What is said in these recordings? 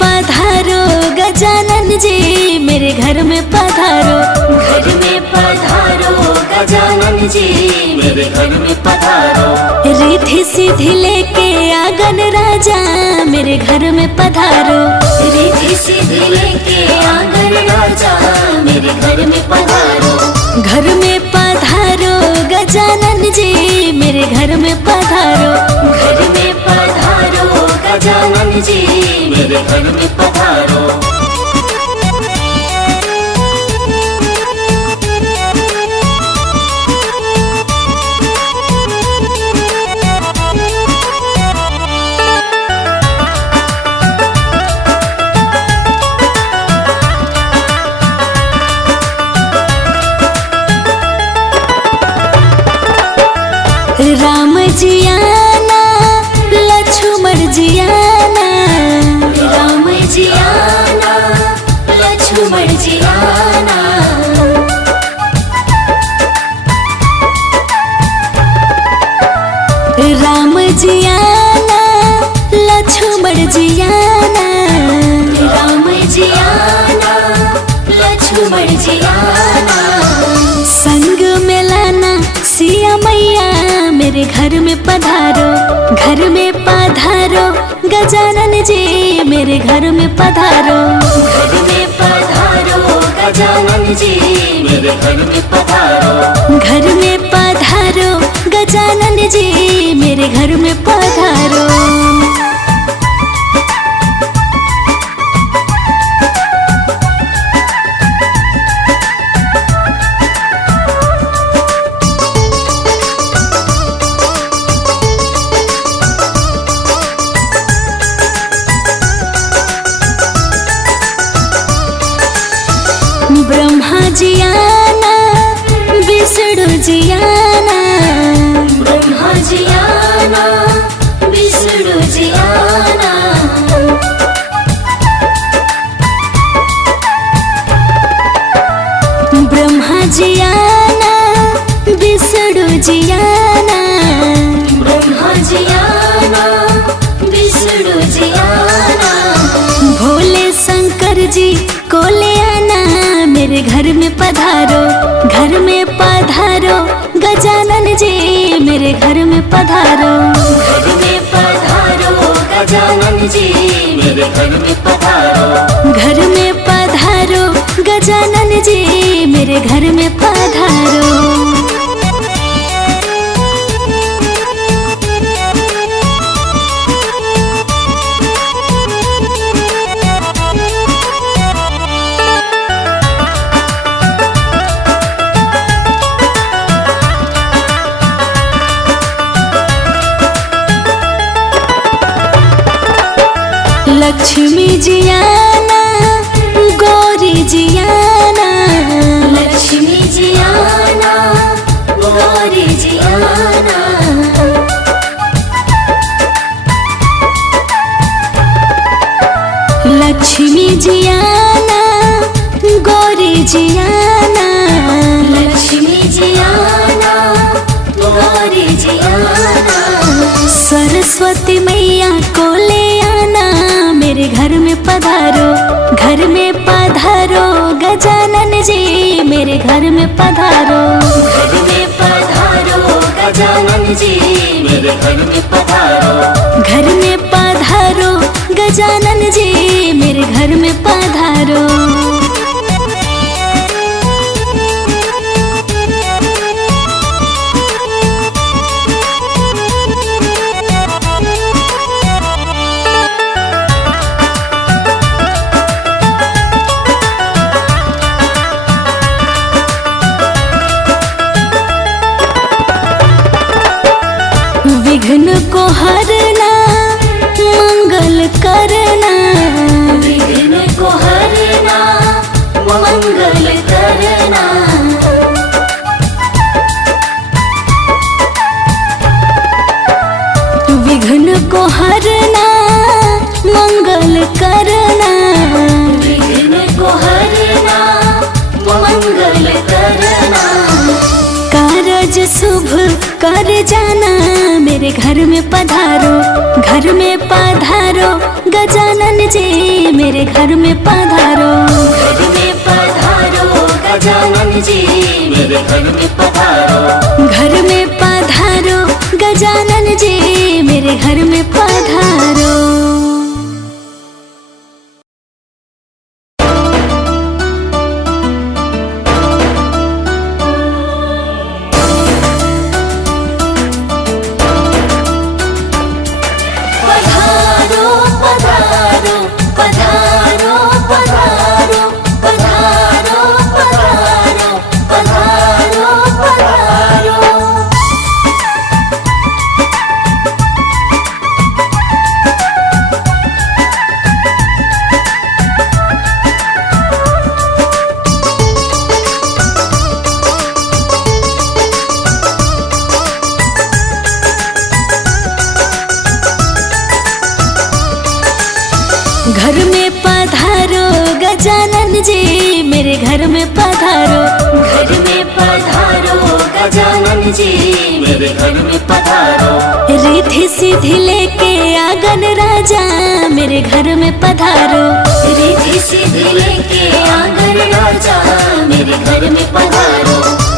पधारो गजानन जी, मेरे घर में पधारो। घर में पधारो गजानन जी, मेरे घर में पधारो। रिद्धि सिद्धि लेके आंगन राजा, मेरे घर में पधारो। रिद्धि सिद्धि लेके आंगन राजा, मेरे घर में पधारो। घर में पधारो गजानन जी, मेरे घर में पधारो। घर में पधारो गजानन जी, मेरे घर में पधारो। राम जी आना, लक्ष्मण जी आना। राम जी आना, लक्ष्मण जी आना। राम जी आना, लक्ष्मण जी आना। राम जी आना, लक्ष्मण जी आना। संग में लाना सिया मैया, मेरे घर में पधारो। घर में पधारो गजानन जी, मेरे घर में पधारो। घर में पधारो गजानन जी, मेरे घर में पधारो। घर में पधारो गजानन जी, मेरे घर में पधारो। ब्रह्मा जी आना, विष्णु जी आना। ब्रह्मा जी आना, विष्णु जी आना। ब्रह्मा जी आना, विष्णु जी आना। ब्रह्मा जी आना, विष्णु जी आना। भोले शंकर जी को ले आना, मेरे घर में पधारो। घर में पधारो गजानन जी, मेरे घर में पधारो। घर में पधारो गजानन जी, मेरे घर में पधारो। घर में पधारो गजानन जी, मेरे घर में पधारो। लक्ष्मी जी आना, गौरी जी आना। लक्ष्मी जी आना, गौरी जी आना। लक्ष्मी जी आना, गौरी जी आना। लक्ष्मी जी आना, गौरी जी आना। सरस्वती मैया को ले आना, मेरे घर में पधारो। घर में पधारो गजानन जी, मेरे घर में पधारो। घर में पधारो गजानन जी, मेरे घर में पधारो। घर में पधारो गजानन जी, मेरे घर में पधारो। विघ्न को हरना, मंगल करना। विघ्न को हरना, मंगल करना। विघ्न को हरना, मंगल करना। विघ्न को हरना, मंगल करना। कारज शुभ कर जाना, मेरे घर में पधारो। घर में पधारो गजानन जी, मेरे घर में पधारो। घर में पधारो गजानन जी मेरे घर में पधारो। घर में पधारो गजानन जी मेरे घर में पधारो। घर में पधारो गजानन जी मेरे घर में पधारो। घर में पधारो गजानन जी मेरे घर में पधारो। रिद्धि सिद्धि लेके आंगन राजा मेरे घर में पधारो। रिद्धि सिद्धि लेके आंगन राजा मेरे घर में पधारो।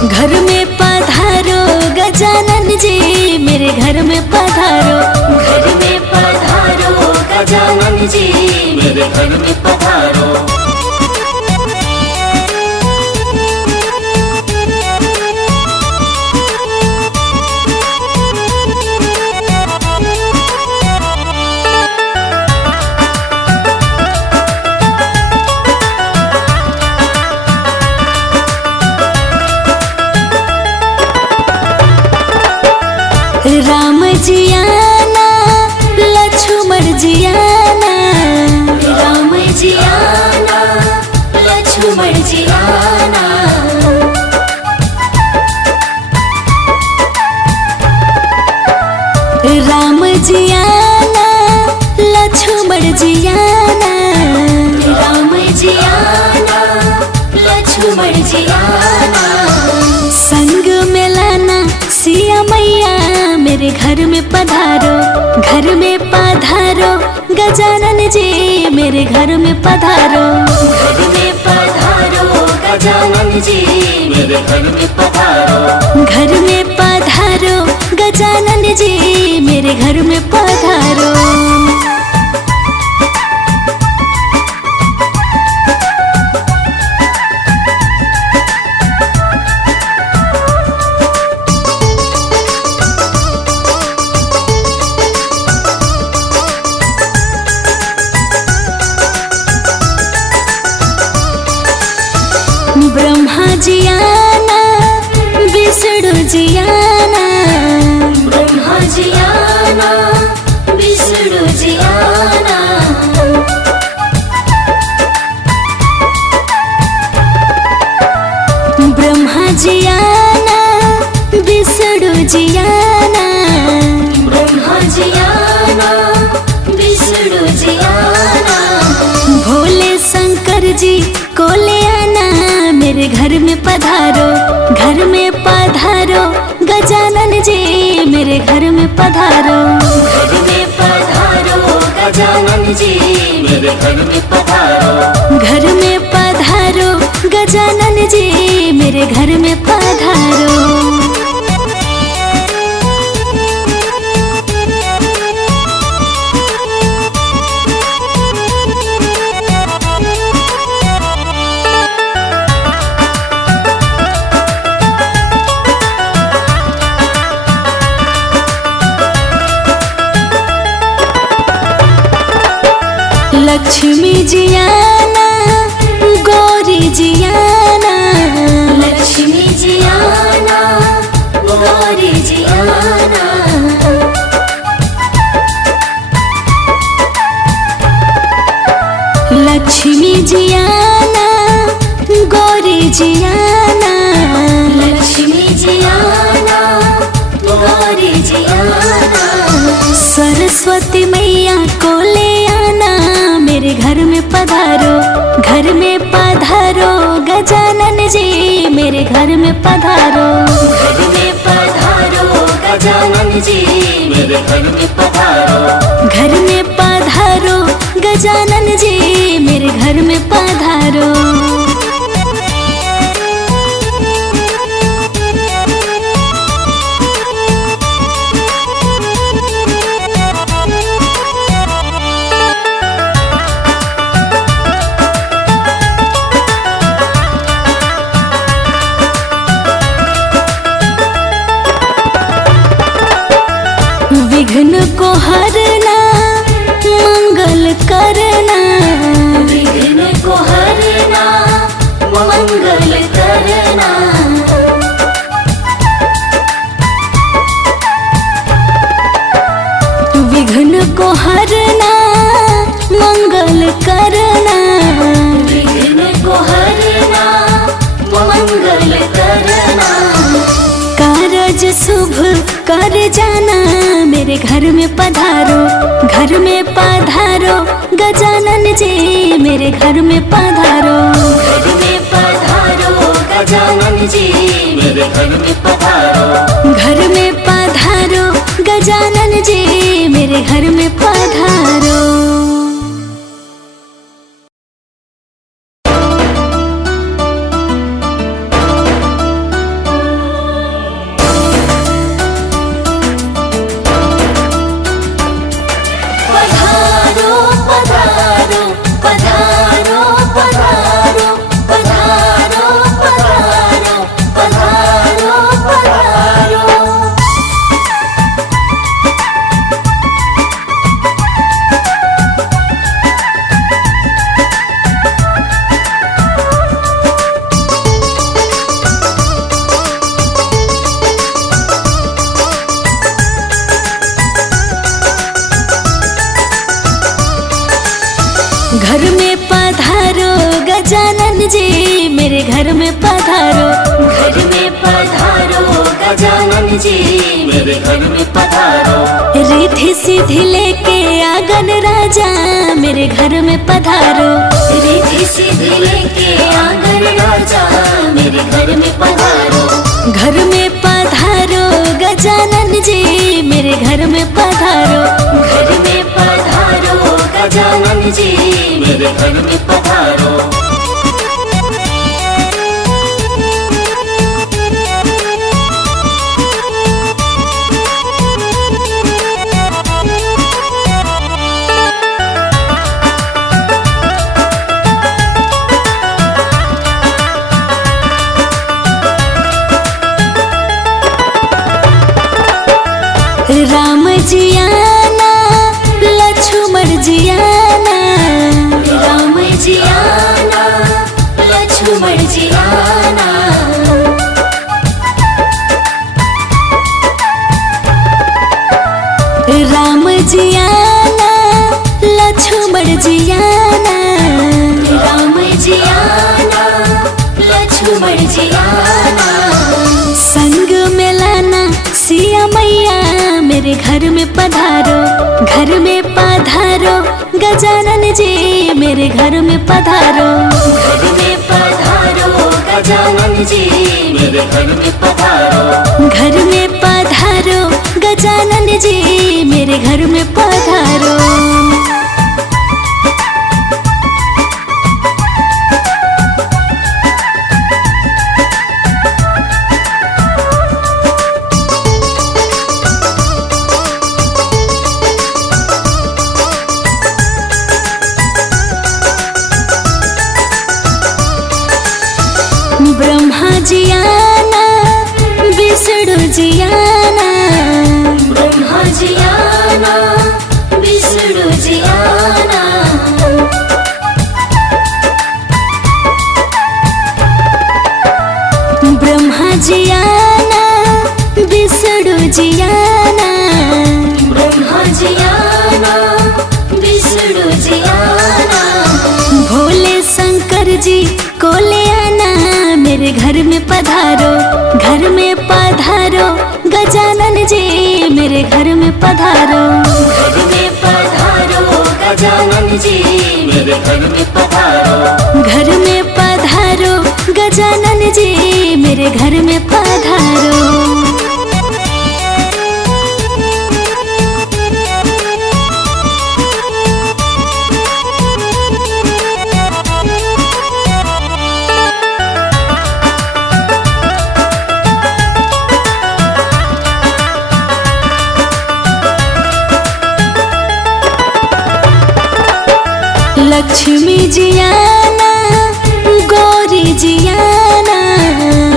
घर में पधारो गजानन जी मेरे घर में पधारो। घर में पधारो गजानन जी मेरे घर में पधारो। राम जी आना लक्ष्मण जी आना। राम जी आना लक्ष्मण जी आना। राम जी आना लक्ष्मण जी आना। राम जी आना लक्ष्मण जी आना। संग में लाना सिया मैया मेरे घर में पधारो। घर में पधारो गजानन जी मेरे घर में पधारो। घर में पधारो गजानन जी मेरे घर में पधारो। घर में पधारो गजानन जी मेरे घर में पधारो। ब्रह्मा जी आना विष्णु जी आना। ब्रह्मा जी आना विष्णु जी आना। ब्रह्मा जी आना विष्णु जी आना। ब्रह्मा जी आना विष्णु जी आना। भोले शंकर जी को ले आना मेरे घर में पधारो। घर में पधारो गजानन जी मेरे घर में पधारो। घर में पधारो गजानन जी मेरे घर में पधारो। घर में पधारो गजानन जी मेरे घर में पधारो। लक्ष्मी जी आना गौरी जी आना। लक्ष्मी जी आना गौरी जी आना। लक्ष्मी जी आना गौरी जी आना। लक्ष्मी जी आना गौरी जी आना। सरस्वती मैया को ले आना मेरे घर में पधारो। घर में पधारो गजानन जी मेरे घर में पधारो। घर में पधारो गजानन जी मेरे घर में पधारो। घर में पधारो गजानन जी मेरे घर में पधारो। विघ्न को हरना मंगल करना, विघ्न को हरना मंगल करना, विघ्न को हरना मंगल करना, विघ्न को हरना मंगल करना। कारज शुभ कर जाना मेरे घर में पधारो, घर में पधारो गजानन जी मेरे घर में पधारो। घर में पधारो गजानन जी मेरे घर में पधारो, घर में पधारो गजानन जी मेरे घर में पधारो। घर में पधारो गजानन जी मेरे घर में पधारो, घर में पधारो गजानन जी मेरे घर में पधारो। रिद्धि सिद्धि लेके आंगन राजा मेरे घर में पधारो, रिद्धि सिद्धि लेके आंगन राजा मेरे घर में पधारो। घर में पधारो गजानन जी मेरे घर में पधारो, घर में पधारो गजानन जी मेरे घर में पधारो। राम जी आना लक्ष्मण जी आना, राम जी आना लक्ष्मण जी आना, राम जी आना लक्ष्मण जी आना, राम जी आना लक्ष्मण जी आना। संग में लाना सिया मैया मेरे घर में पधारो, घर में पधारो गजानन जी मेरे घर में पधारो। घर में पधारो गजानन जी मेरे घर में पधारो, घर में पधारो गजानन जी मेरे घर में पधारो। ब्रह्मा जी आना विष्णु जी आना, ब्रह्मा जी आना विष्णु जी आना, ब्रह्मा जी आना विष्णु जी आना, ब्रह्मा जी आना विष्णु जी आना। भोले शंकर जी को ले आना मेरे घर में पधारो, घर में पधारो गजानन जी मेरे घर में पधारो। घर में पधारो गजानन जी मेरे घर में पधारो, घर में पधारो गजानन जी मेरे घर में पधारो। लक्ष्मी जियाना गौरी जियाना,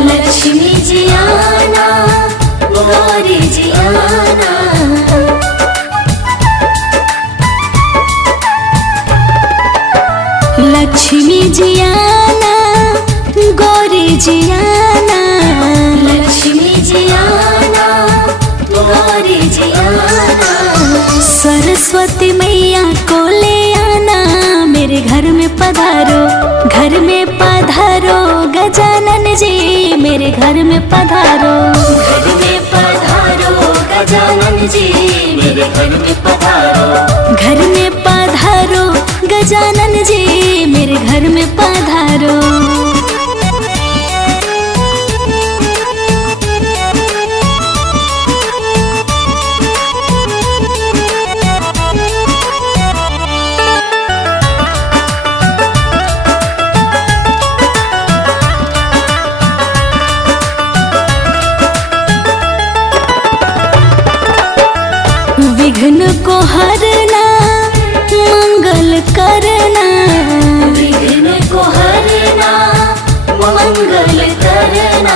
लक्ष्मी जियाना गौरी जियाना। लक्ष्मी जियाना गौरी जियाना, लक्ष्मी जियाना गौरी जियाना। सरस्वती मैया को ले आना, मेरे घर में पधारो, घर में पधारो गजानन जी, मेरे घर में पधारो। घर में पधारो गजानन जी, मेरे घर में पधारो। घर में पधारो गजानन जी, मेरे घर में पधारो। विघ्न को हरना मंगल करना, विघ्न को हरना मंगल करना।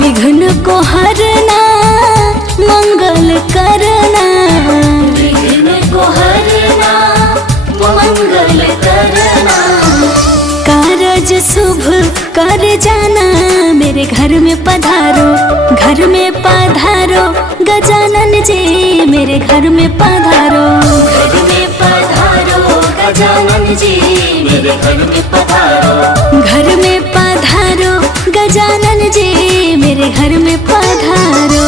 विघ्न को हरना मंगल करना, विघ्न को हरना मंगल करना। कारज शुभ कर जाना, मेरे घर में पधारो, घर में पधारो गजानन जी, मेरे घर में पधारो। घर में पधारो गजानन जी, मेरे घर में पधारो। घर में पधारो गजानन जी, मेरे घर में पधारो।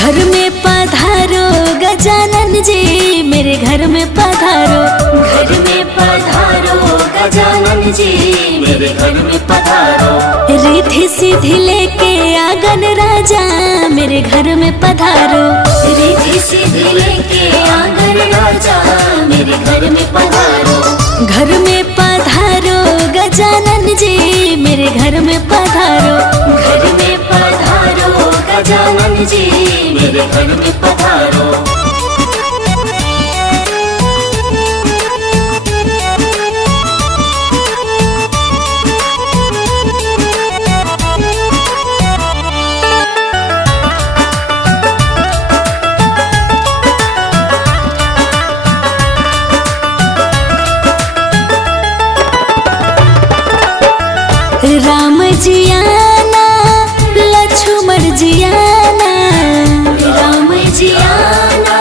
घर में पधारो गजानन जी, मेरे घर में पधारो। घर में पधारो गजानन जी, मेरे घर में पधारो। रिद्धि सिद्धि लेके आंगन राजा, मेरे घर में पधारो। रिद्धि सिद्धि लेके आंगन राजा, मेरे घर में पधारो। घर में पधारो गजानन जी, मेरे घर में पधारो। घर में पधारो गजानन जी, मेरे घर में पधारो। राम जियाना लक्ष्मण जियाना, राम जियाना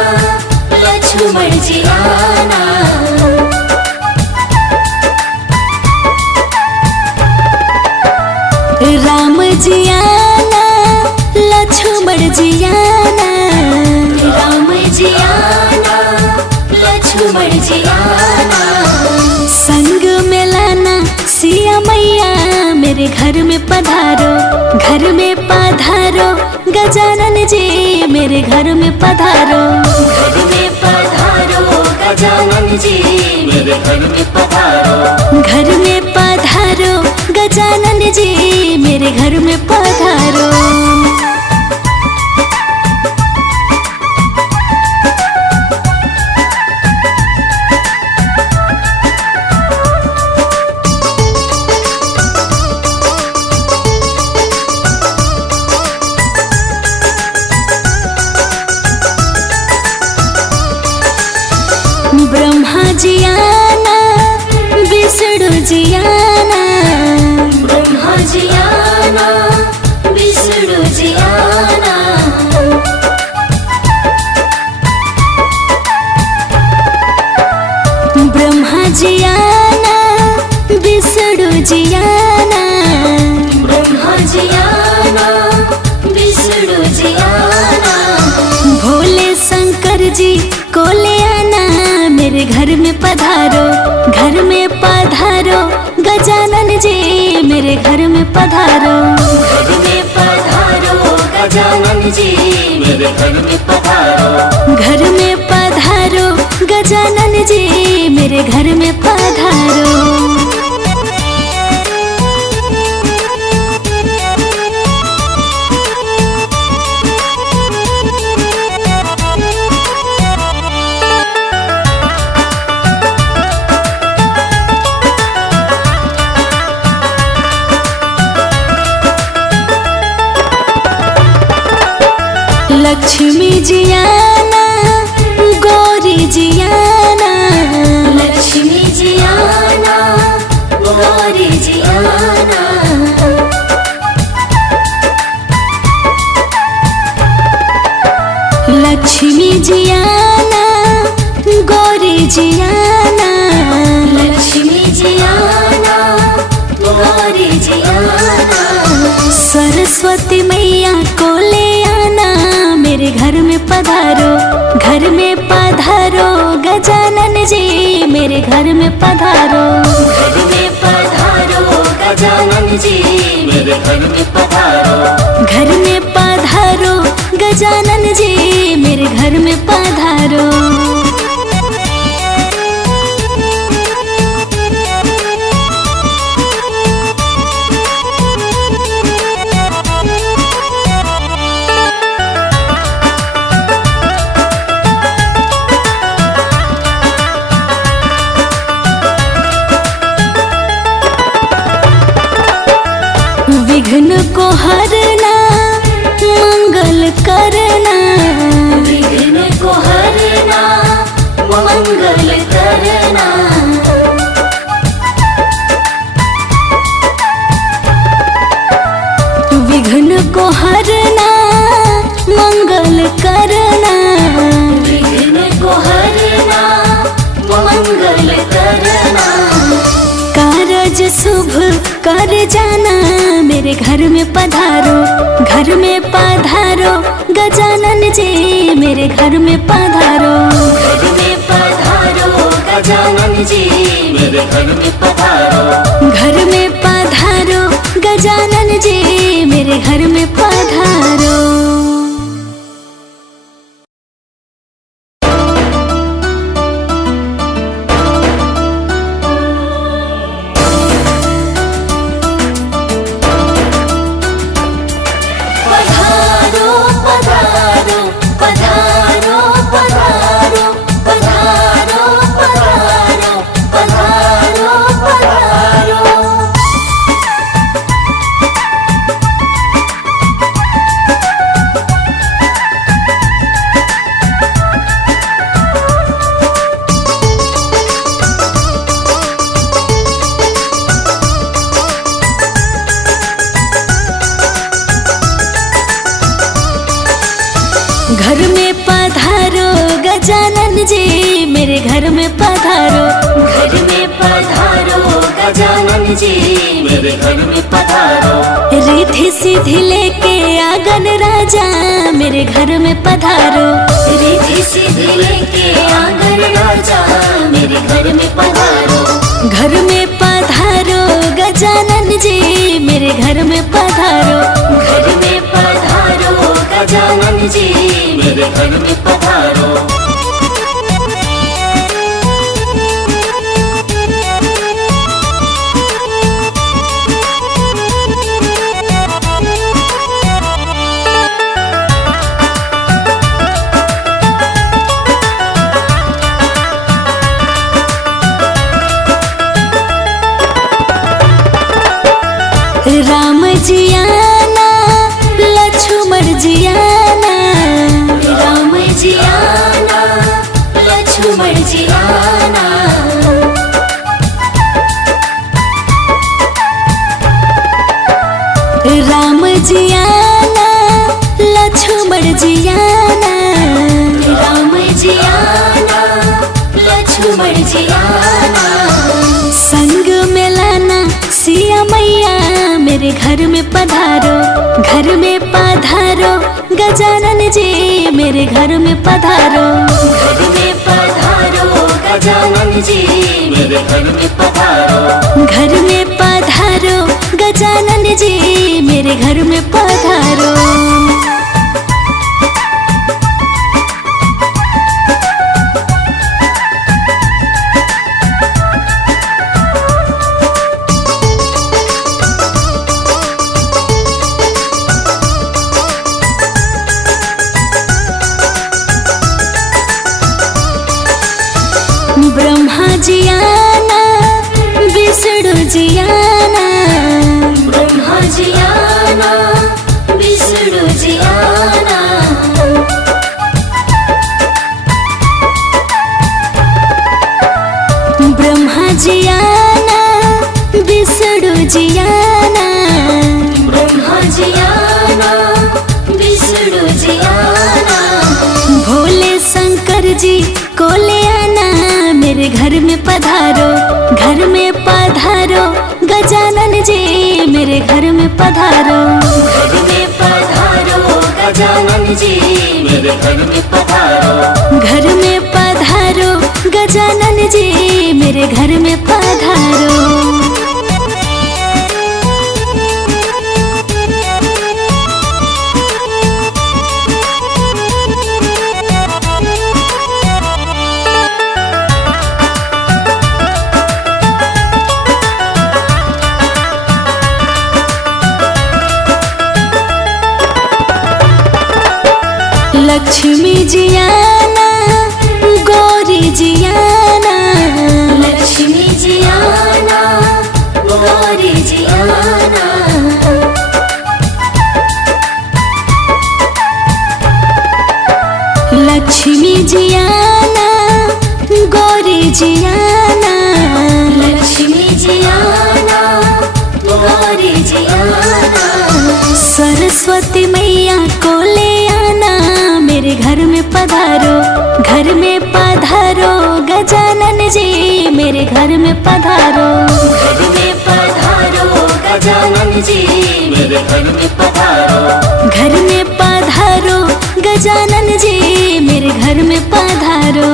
लक्ष्मण जियाना। राम जियाना लक्ष्मण जियाना, राम जियाना लक्ष्मण जियाना। संग में लाना सिया मैया, मेरे घर में पधारो, घर में पधारो गजानन जी, मेरे घर में पधारो। घर में पधारो गजानन जी, मेरे घर में पधारो। घर में पधारो गजानन जी, मेरे घर में पधारो। ब्रह्मा जियाना विष्णु जियाना, ब्रह्मा जियाना विष्णु जियाना। को ले आना, मेरे घर में पधारो, घर में पधारो गजानन जी, मेरे घर में पधारो। घर में पधारो गजानन जी, मेरे घर में पधारो। घर में पधारो गजानन जी, मेरे घर में पधारो। लक्ष्मी जी आना, गौरी जी आना, लक्ष्मी जी आना, गौरी जी आना। लक्ष्मी जी आना, गौरी जी आना, लक्ष्मी जी आना, गौरी जी आना। सरस्वती मैया को ले आना, मेरे घर में पधारो, घर में पधारो गजानन जी, मेरे घर में पधारो। घर में पधारो गजानन जी, मेरे घर में पधारो। घर में पधारो गजानन जी, मेरे घर में पधारो। विघ्न को हरना, मंगल करना, विघ्न को हरना, मंगल करना। विघ्न को हरना, मंगल करना, विघ्न को हरना, मंगल करना। कारज शुभ कर जाना, मेरे घर में पधारो, घर में पधारो गजानन जी, मेरे घर में पधारो। घर में पधारो गजानन जी, मेरे घर में पधारो। घर में पधारो गजानन जी, मेरे घर में पधारो। घर में पधारो गजानन जी, मेरे घर में पधारो। घर में पधारो गजानन जी, मेरे घर में पधारो। रिद्धि सिद्धि लेके आंगन राजा, मेरे घर में पधारो। रिद्धि सिद्धि लेके आंगन राजा, मेरे घर में पधारो। घर में पधारो गजानन जी, मेरे घर में पधारो। घर में पधारो गजानन जी, मेरे घर में पधारो। राम जी आना, लक्ष्मण जी आना, राम जी आना, लक्ष्मण जी आना। राम जी आना, लक्ष्मण जी आना, राम जी आना, लक्ष्मण जी आना। संग में लाना सिया मैया, मेरे घर में पधारो, घर में पधारो गजानन जी, मेरे घर में पधारो। घर में जी मेरे घर में पधारो। घर में पधारो गजानन जी मेरे घर में पधारो। ब्रह्मा जी आना विष्णु जी आना। ब्रह्मा जी आना विष्णु जी आना। ब्रह्मा जी आना विष्णु जी आना। ब्रह्मा जी आना विष्णु जी आना। भोले शंकर जी को ले आना मेरे घर में पधारो। घर में पधारो गजानन जी मेरे घर में पधारो। घर में पधारो गजानन जी मेरे घर में पधारो। घर में पधारो गजानन जी मेरे घर में पधारो। लक्ष्मी जी आना गौरी जी आना। लक्ष्मी जी आना गौरी जी आना। लक्ष्मी जी आना गौरी जी आना। लक्ष्मी जी आना गौरी जी आना। सरस्वती मैया को ले आना मेरे घर में पधारो। घर में पधारो गजानन जी मेरे घर में पधारो। घर में पधारो गजानन जी मेरे घर में पधारो। घर में पधारो गजानन जी मेरे घर में पधारो।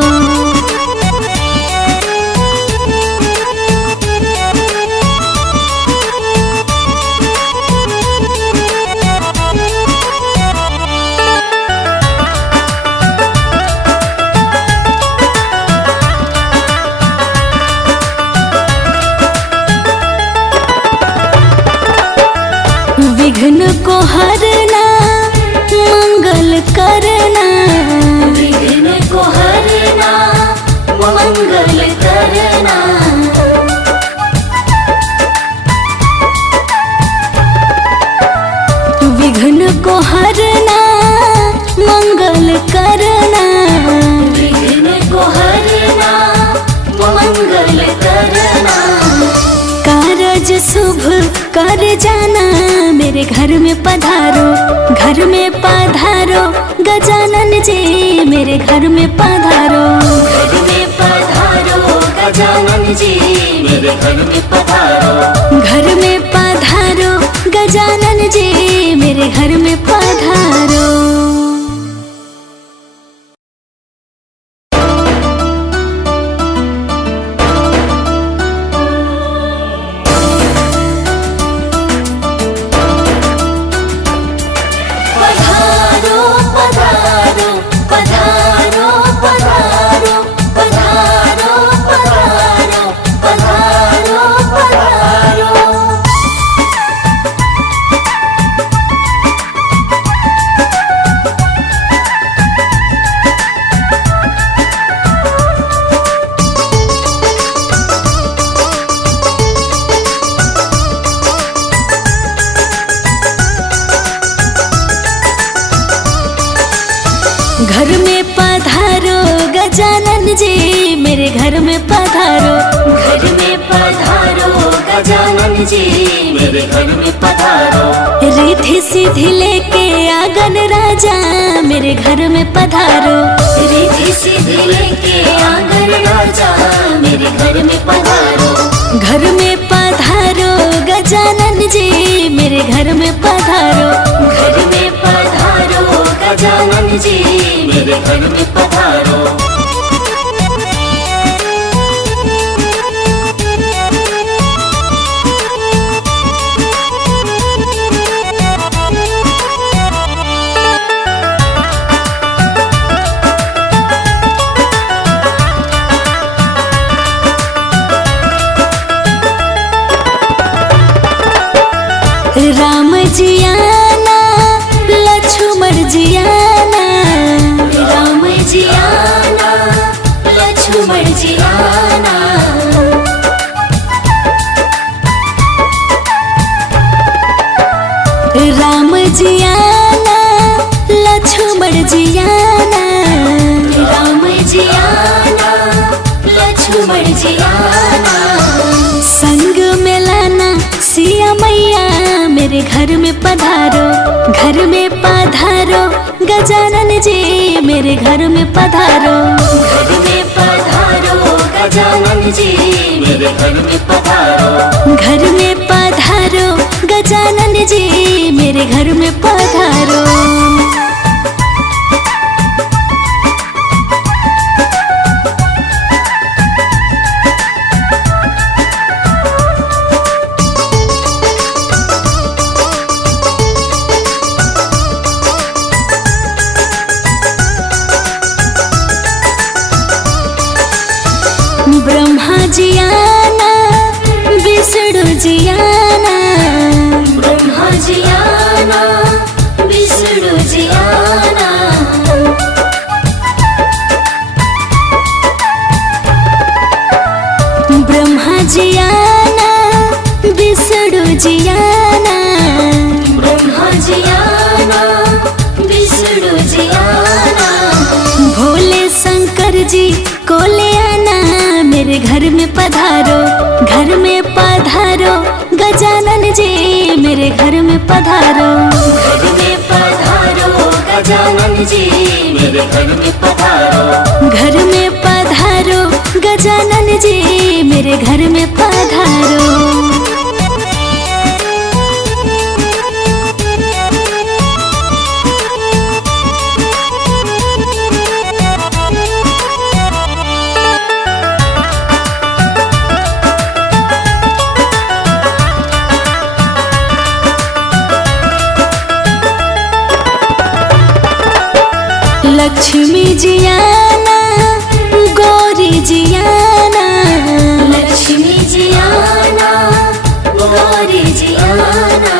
विघ्न को हरना मंगल करना। विघ्न को हरना मंगल करना। विघ्न को हरना मंगल करना। विघ्न को हरना मंगल करना। कारज शुभ कर जाना मेरे घर में पधारो। घर में पधारो गजानन जी मेरे घर में पधारो। घर में पधारो गजानन जी मेरे घर में पधारो। घर में पधारो गजानन जी मेरे घर में पधारो। घर में पधारो गजानन जी मेरे घर में पधारो। घर में पधारो गजानन जी मेरे घर में पधारो। रिद्धि सिद्धि लेके आंगन राजा मेरे घर में पधारो। रिद्धि सिद्धि लेके आंगन राजा मेरे घर में पधारो। घर में पधारो गजानन जी मेरे घर में पधारो। घर में पधारो गजानन जी मेरे घर में पधारो। पधारो गजानन जी मेरे घर में पधारो। घर में पधारो गजानन जी मेरे घर में पधारो। घर में पधारो गजानन जी मेरे घर में पधारो। ब्रह्मा जी आना विष्णु जी आना। ब्रह्मा जी आना विष्णु जी आना। ब्रह्मा जी आना विष्णु जी आना। ब्रह्मा जी आना विष्णु जी आना। भोले शंकर जी को ले आना मेरे घर में पधारो। घर में पधारो गजानन जी मेरे घर में पधारो। घर में पधारो गजानन जी मेरे घर में पधारो। घर में पधारो गजानन जी मेरे घर में पधारो। लक्ष्मी जी आना गौरी जी आना। लक्ष्मी जी आना गौरी जी आना।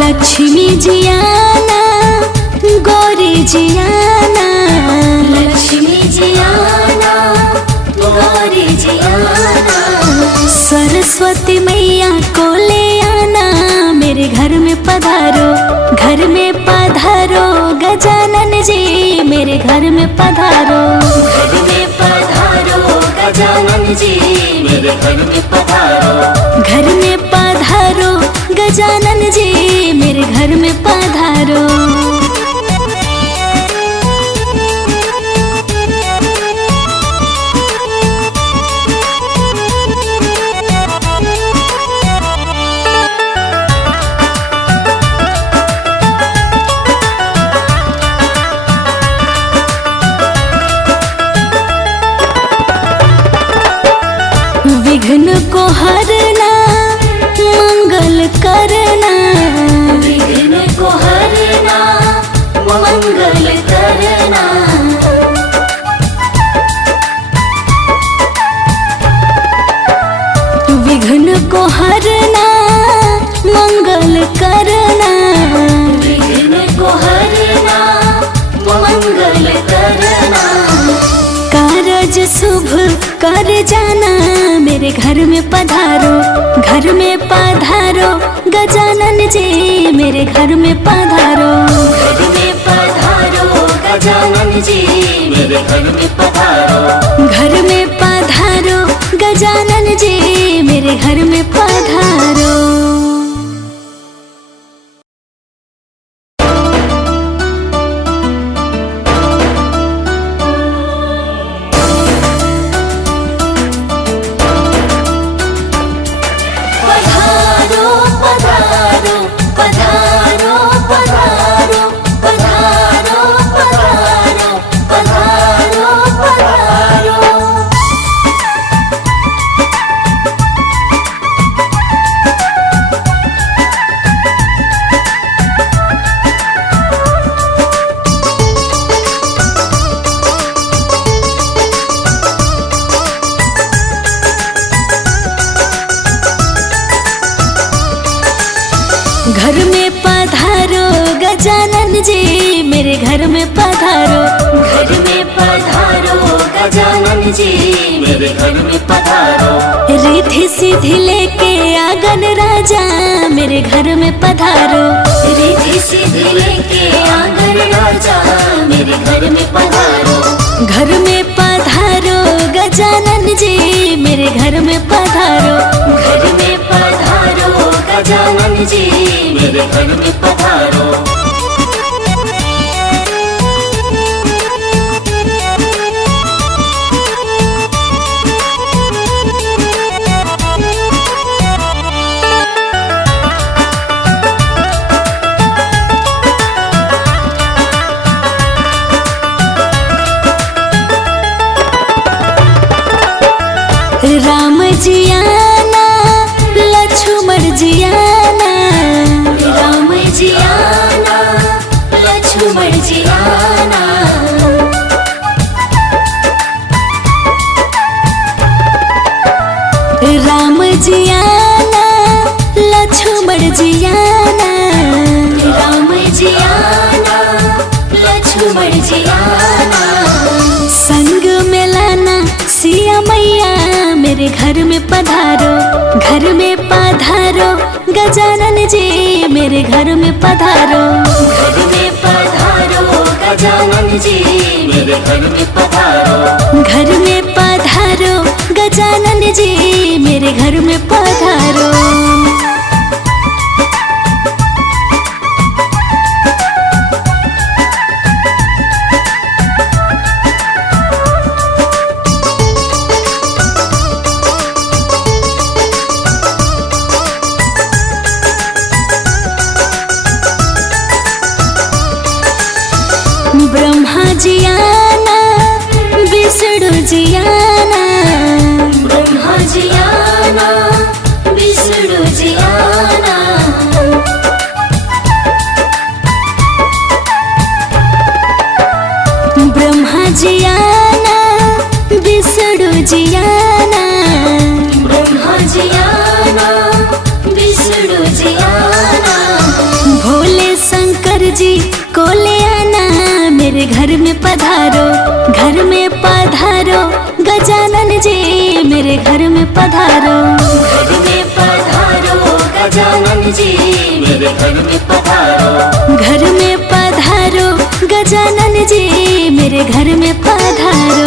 लक्ष्मी जी आना गौरी जी आना। लक्ष्मी जी आना गौरी जी आना। सरस्वती मैया को ले आना मेरे घर में पधारो। घर में पधारो गजानन जी मेरे घर में पधारो। घर में पधारो गजानन जी मेरे घर में पधारो। घर में पधारो गजानन जी मेरे घर में पधारो। विघ्न को हरना मंगल करना। विघ्न को हरना मंगल करना। विघ्न को हरना मंगल करना। विघ्न को हरना मंगल करना। कारज शुभ कर जाना मेरे घर में पधारो। घर में पधारो गजानन जी मेरे घर में पधारो। घर में पधारो गजानन जी मेरे घर में पधारो। घर में पधारो गजानन जी मेरे घर में पधारो। घर में पधारो गजानन जी मेरे घर में पधारो। घर में पधारो गजानन जी मेरे घर में पधारो। रिद्धि सिद्धि लेके आंगन राजा मेरे घर में पधारो। रिद्धि सिद्धि लेके आंगन राजा मेरे घर में पधारो। घर में पधारो गजानन जी मेरे घर में पधारो। घर में पधारो मेरे घर में पधारो। राम जी आना लक्ष्मण जी आना, राम जी आना लक्ष्मण जी आना। राम जी आना लक्ष्मण जी आना, राम जी आना लक्ष्मण जी आना। संग में लाना सिया मैया मेरे घर में पधारो, घर में पधारो गजानन जी मेरे घर में पधारो। घर में पधारो गजानन जी मेरे घर में पधारो। घर में पधारो गजानन जी मेरे घर में पधारो। ब्रह्मा जी आना विष्णु जी आना, ब्रह्मा जी आना विष्णु जी आना। ब्रह्मा जी आना विष्णु जी आना, ब्रह्मा जी आना विष्णु जी आना। भोले शंकर जी को ले आना मेरे घर में पधारो, घर में पधारो गजानन जी मेरे घर में पधारो। घर में पधारो गजानन जी मेरे घर में पधारो। घर में पधारो गजानन जी मेरे घर में पधारो।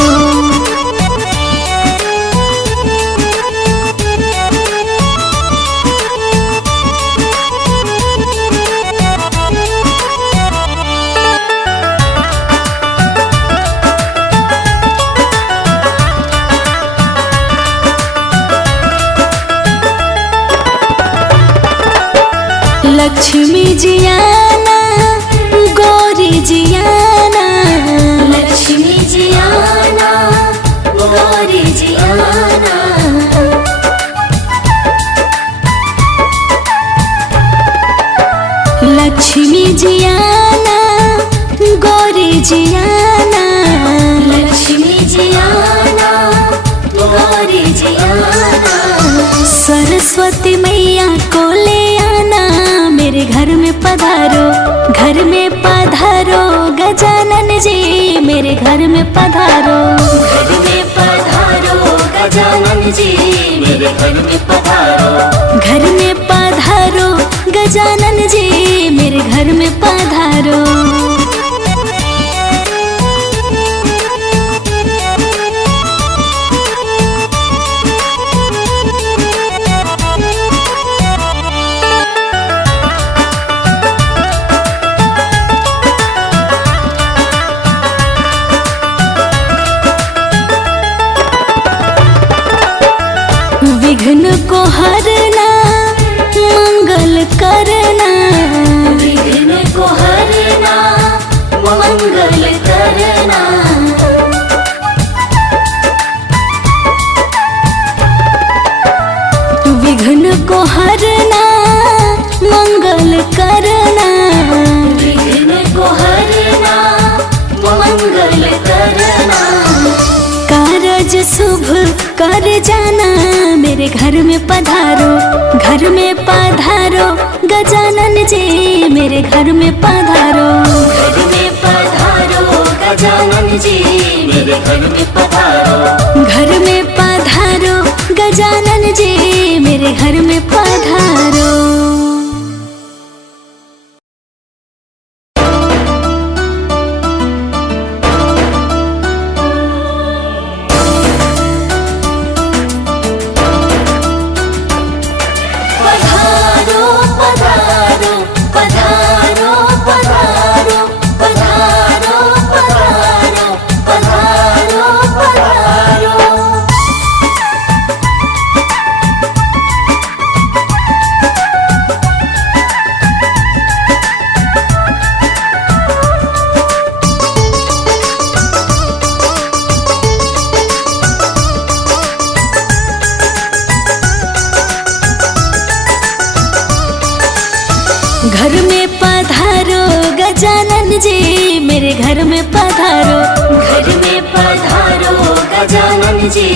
लक्ष्मी जी आना गौरी जी आना, लक्ष्मी जी आना गौरी जी आना। लक्ष्मी जी आना गौरी जी आना, लक्ष्मी जी आना गौरी जी आना। सरस्वती मैया को ले आना मेरे घर में पधारो, घर में पधारो गजानन जी मेरे घर में पधारो। घर में पधारो गजानन जी मेरे घर में पधारो। घर में पधारो गजानन जी मेरे घर में पधारो। विघ्न को हरना मंगल करना, विघ्न को हरना मंगल करना। विघ्न को हरना मंगल करना, विघ्न को हरना मंगल करना। कारज शुभ कर जाना मेरे घर में पधारो, घर में पधारो गजानन जी मेरे घर में पधारो। घर में पधारो गजानन जी मेरे घर में पधारो। घर में पधारो गजानन जी मेरे घर में पधारो। पधारो पधारो घर में पधारो गजानन जी मेरे घर में पधारो। घर में पधारो गजानन जी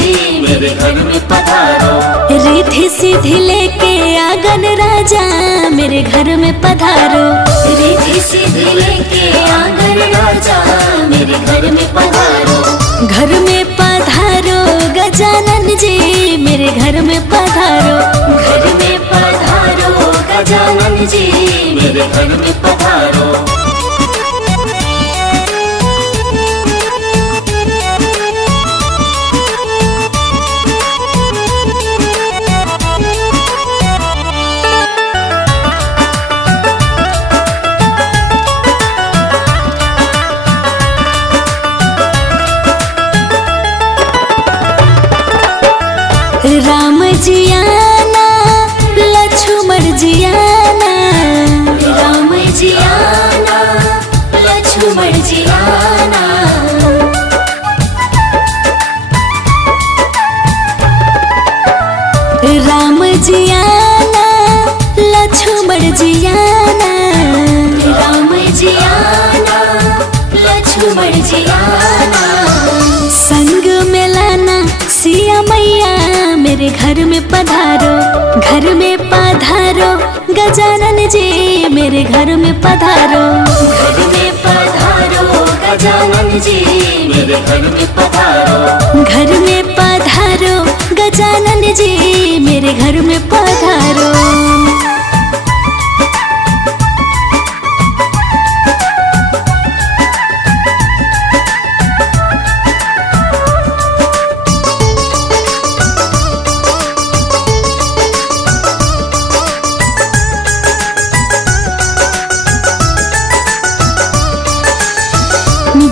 मेरे घर में पधारो। रिद्धि सिद्धि लेके आंगन राजा मेरे घर में पधारो। रिद्धि सिद्धि लेके आंगन राजा मेरे घर में पधारो। घर में पधारो गजानन जी मेरे घर में पधारो। घर में पधारो गजानन जी मेरे घर में पधारो। राम जी आना लक्ष्मण जी आना। राम जी आना लक्ष्मण जी आना। राम जी आना लक्ष्मण जी आना। राम जी आना लक्ष्मण जी आना। संग में लाना सिया मैया मेरे घर में पधारो। घर में पधारो गजानन जी मेरे घर में पधारो। घर में पधारो गजानन जी मेरे घर में पधारो। घर में पधारो गजानन जी मेरे घर में पधारो।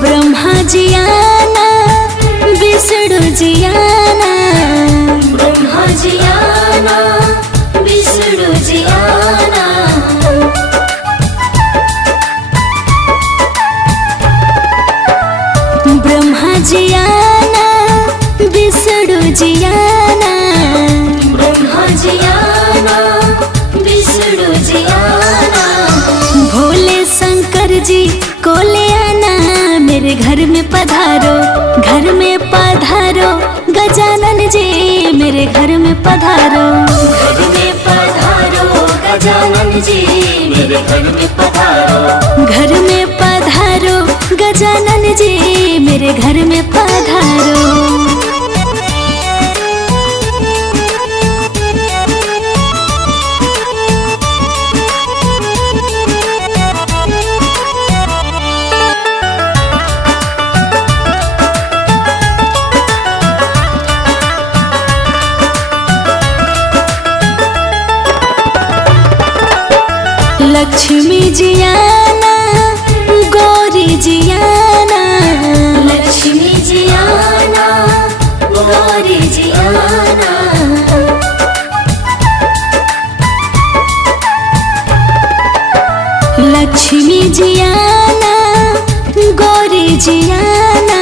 ब्रह्मा जी आना विष्णु जी आना। ब्रह्मा जी आना विष्णु जी आना। ब्रह्मा जी आना विष्णु जी आना। ब्रह्मा जी आना विष्णु जी आना। भोले शंकर जी को ले आना मेरे घर में पधारो। घर में पधारो गजानन जी मेरे घर में पधारो। घर में पधारो गजानन जी मेरे घर में पधारो। घर में पधारो गजानन जी मेरे घर में पधारो। लक्ष्मी जी आना गौरी जी आना। लक्ष्मी जी आना गौरी जी आना। लक्ष्मी जी आना गौरी जी आना।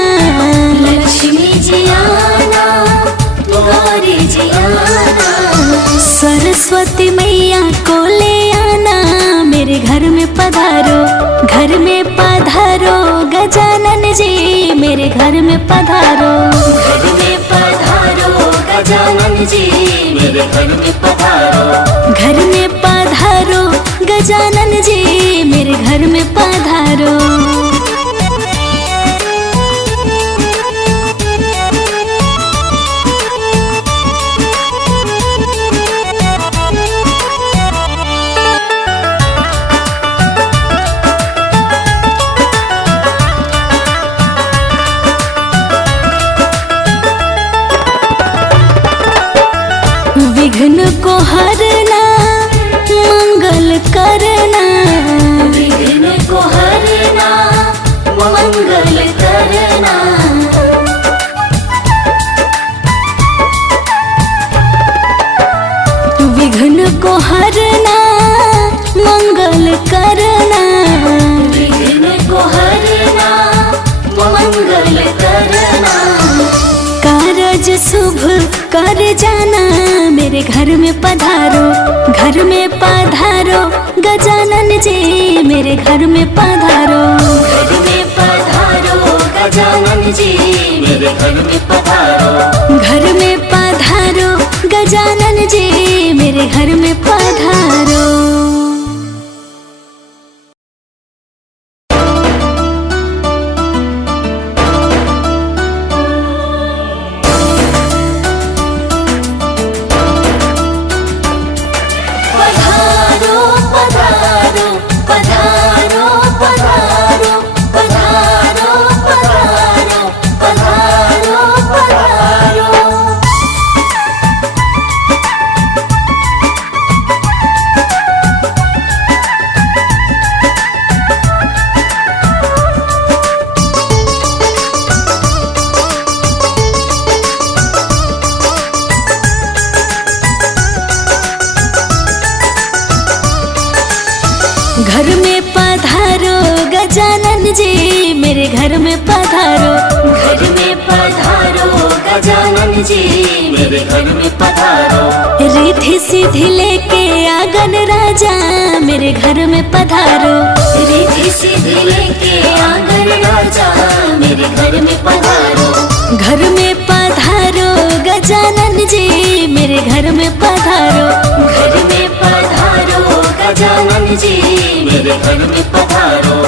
लक्ष्मी जी आना गौरी जी आना। सरस्वती मैया को ले आना मेरे घर में पधारो। घर में पधारो गजानन जी मेरे घर में पधारो। घर में पधारो गजानन जी मेरे घर में पधारो। घर में पधारो गजानन जी मेरे घर में पधारो। विघ्न को हरना मंगल करना। विघ्न को हरना मंगल करना। विघ्न को हरना मंगल करना। विघ्न को हरना मंगल करना। कारज शुभ कर जाना मेरे घर में पधारो। घर में पधारो गजानन जी मेरे घर में पधारो। घर में पधारो गजानन जी मेरे घर में पधारो। घर में पधारो गजानन जी मेरे घर में पधारो। घर में पधारो गजानन जी मेरे घर में पधारो। घर में पधारो गजानन जी मेरे घर में पधारो। रिद्धि सिद्धि लेके आंगन राजा मेरे घर में पधारो। रिद्धि सिद्धि लेके आंगन राजा मेरे घर में पधारो। घर में पधारो गजानन जी मेरे घर में पधारो। घर में पधारो गजानन जी मेरे घर में पधारो।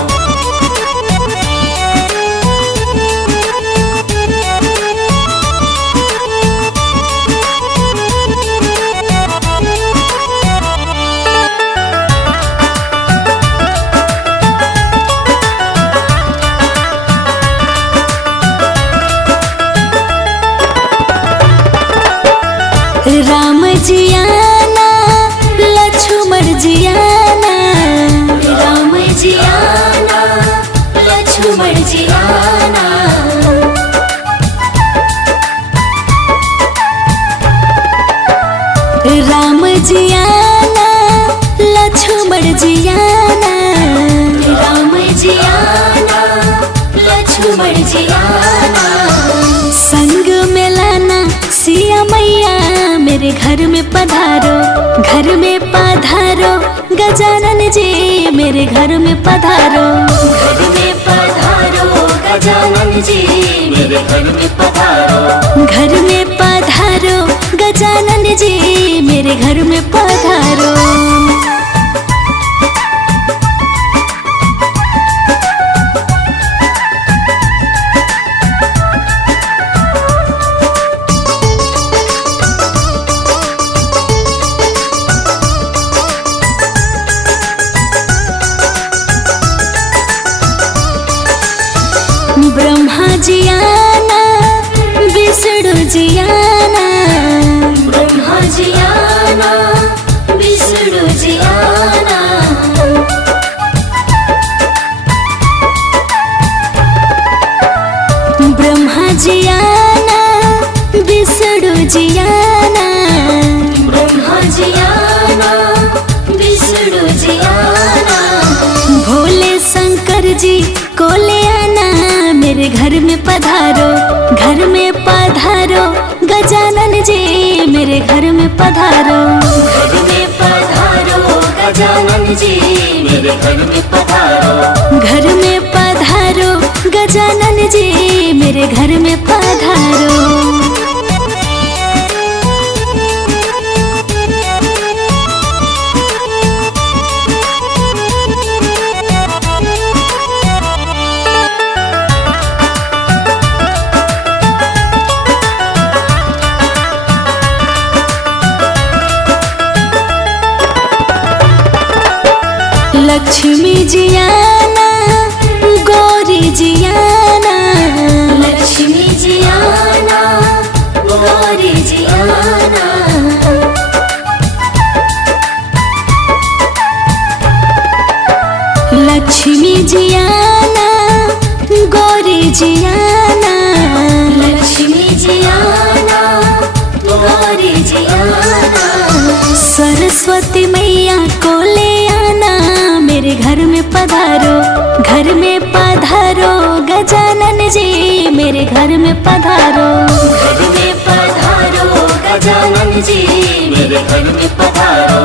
राम जी आना लक्ष्मण जी आना। राम जी आना लक्ष्मण जी आना। राम जी आना लक्ष्मण जी आना। राम जी आना लक्ष्मण जी आना। संग में लाना सिया मैया मेरे घर में पधारो। घर में पधारो गजानन जी मेरे घर में पधारो। घर में पधारो गजानन जी मेरे घर में पधारो। घर में पधारो गजानन जी मेरे घर में पधारो। ब्रह्मा जी आना विष्णु जी आना। ब्रह्मा जी आना विष्णु जी आना। ब्रह्मा जी आना विष्णु जी आना। ब्रह्मा जी आना विष्णु जी आना। भोले शंकर जी को ले आना मेरे घर में पधारो। घर में पधारो गजानन जी मेरे घर में पधारो। घर में पधारो गजानन जी मेरे घर में पधारो। घर में पधारो गजानन जी मेरे घर में पधारो। लक्ष्मी जी आना गौरी जी आना। लक्ष्मी जी आना गौरी जी आना। लक्ष्मी जी आना गौरी जी आना। लक्ष्मी जी आना गौरी जी आना। सरस्वती मैया को ले आना मेरे घर में पधारो। घर में पधारो गजानन जी मेरे घर में पधारो। घर में पधारो गजानन जी मेरे घर में पधारो।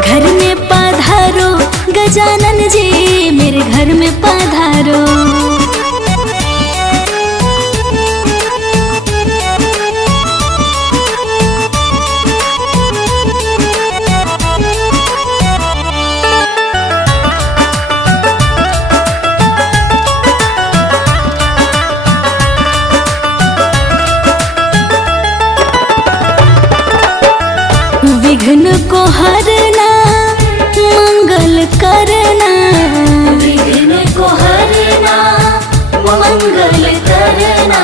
घर में पधारो गजानन जी मेरे घर में पधारो। विघ्न को हरना मंगल करना, विघ्न को हरना मंगल करना,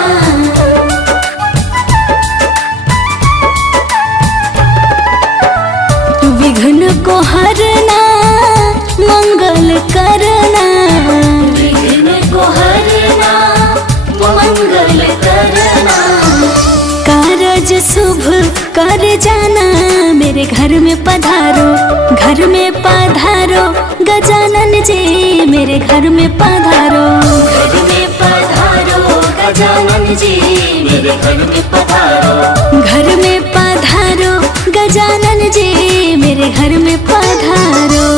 विघ्न को हरना मंगल करना, विघ्न को हरना मंगल करना, कारज शुभ कर जाना मेरे घर में पधारो, घर में पधारो गजानन जी मेरे घर में पधारो। घर में पधारो गजानन जी मेरे घर में पधारो, घर में पधारो गजानन जी मेरे घर में पधारो।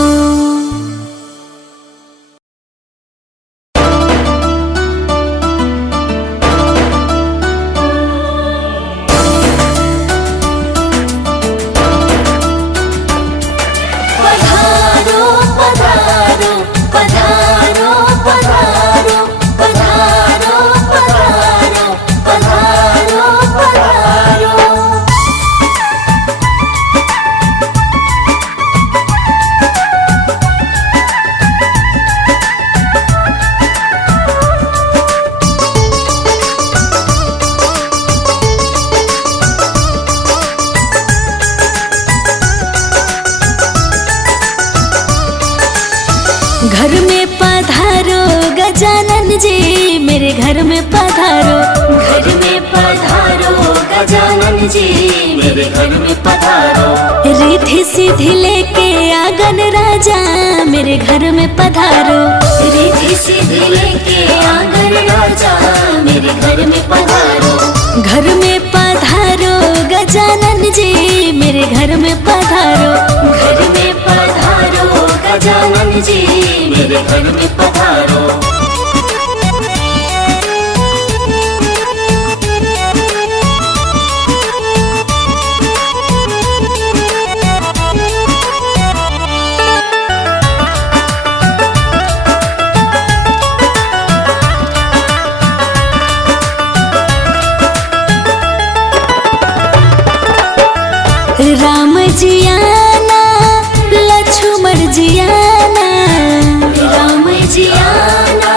घर में पधारो गजानन जी मेरे घर में पधारो, घर में पधारो गजानन जी मेरे घर में पधारो, रिद्धि सिद्धि लेके आंगन राजा मेरे घर में पधारो, रिद्धि सिद्धि लेके आंगन राजा मेरे घर में पधारो, घर में पधारो गजानन जी मेरे घर में पधारो, घर में पधारो गजानन जी मेरे घर में पधारो। राम जी आना लक्ष्मण जी आना, राम जी आना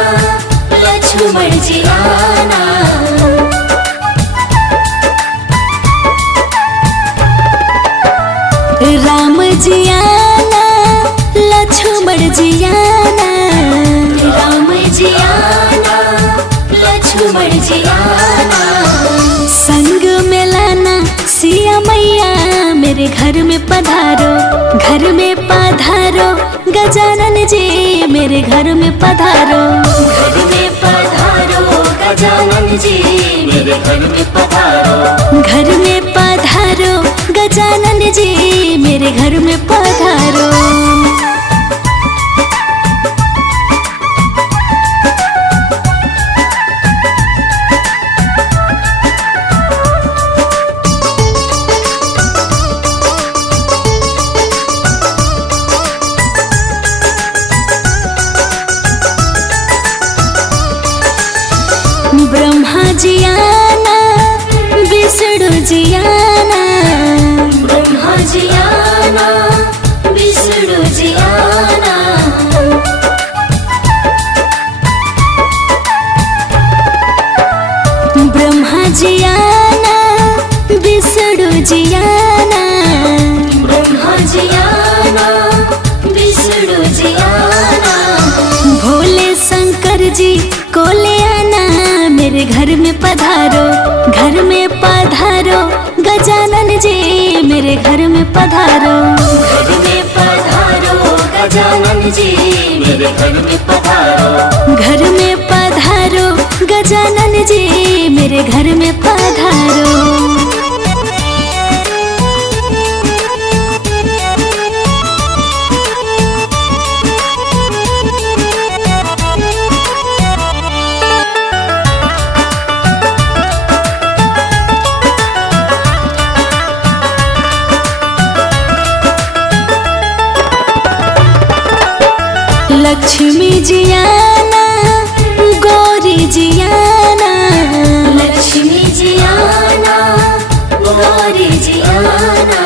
लक्ष्मण जी आना, राम जी आना लक्ष्मण जी आना, राम जी आना लक्ष्मण जी आना, संग में लाना सिया मैया मेरे घर में पधारो, घर में पधारो गजानन जी मेरे घर में पधारो, घर में पधारो गजानन जी मेरे घर में पधारो, घर में पधारो गजानन जी मेरे घर में पधारो। ब्रह्मा जी आना विष्णु जी आना, ब्रह्मा जी आना विष्णु जी आना, ब्रह्मा जी आना विष्णु जी आना, ब्रह्मा जी आना विष्णु जी आना, भोले शंकर जी को ले आना मेरे घर में पधारो, घर में पधारो गजानन जी मेरे घर में पधारो, घर में पधारो गजानन जी मेरे घर में पधारो, घर में पधारो गजानन जी मेरे घर में पधारो। लक्ष्मी जियाना गौरी जियाना, लक्ष्मी जियाना गौरी जियाना,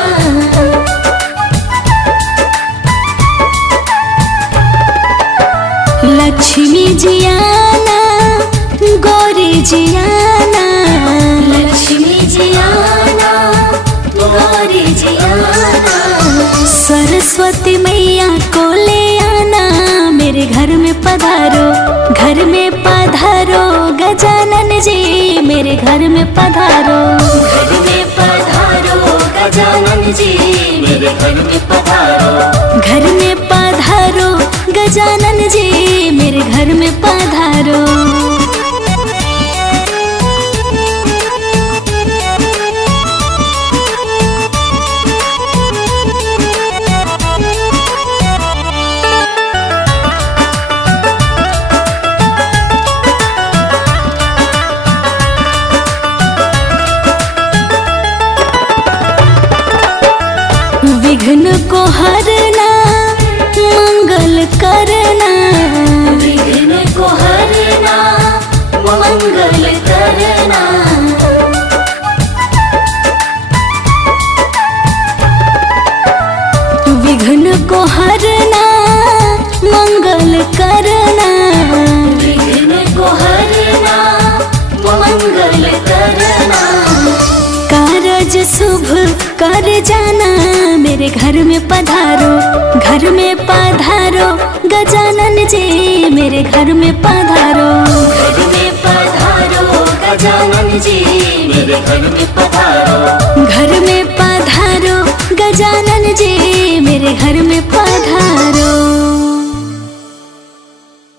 लक्ष्मी जियाना गौरी जियाना, लक्ष्मी जियाना गौरी जियाना, सरस्वती मैया को ले आना मेरे घर में पधारो, घर में पधारो गजानन जी मेरे घर में पधारो, घर में पधारो गजानन जी मेरे घर में पधारो, घर में पधारो गजानन जी मेरे घर में पधारो। विघ्न को हरना मंगल करना, विघ्न को हरना मंगल करना, विघ्न को हरना मंगल करना, विघ्न को हरना मंगल करना, कारज शुभ कर जाना मेरे घर में पधारो, घर में पधारो गजानन जी मेरे घर में पधारो, घर में पधारो गजानन जी मेरे घर में पधारो, घर में पधारो गजानन जी मेरे घर में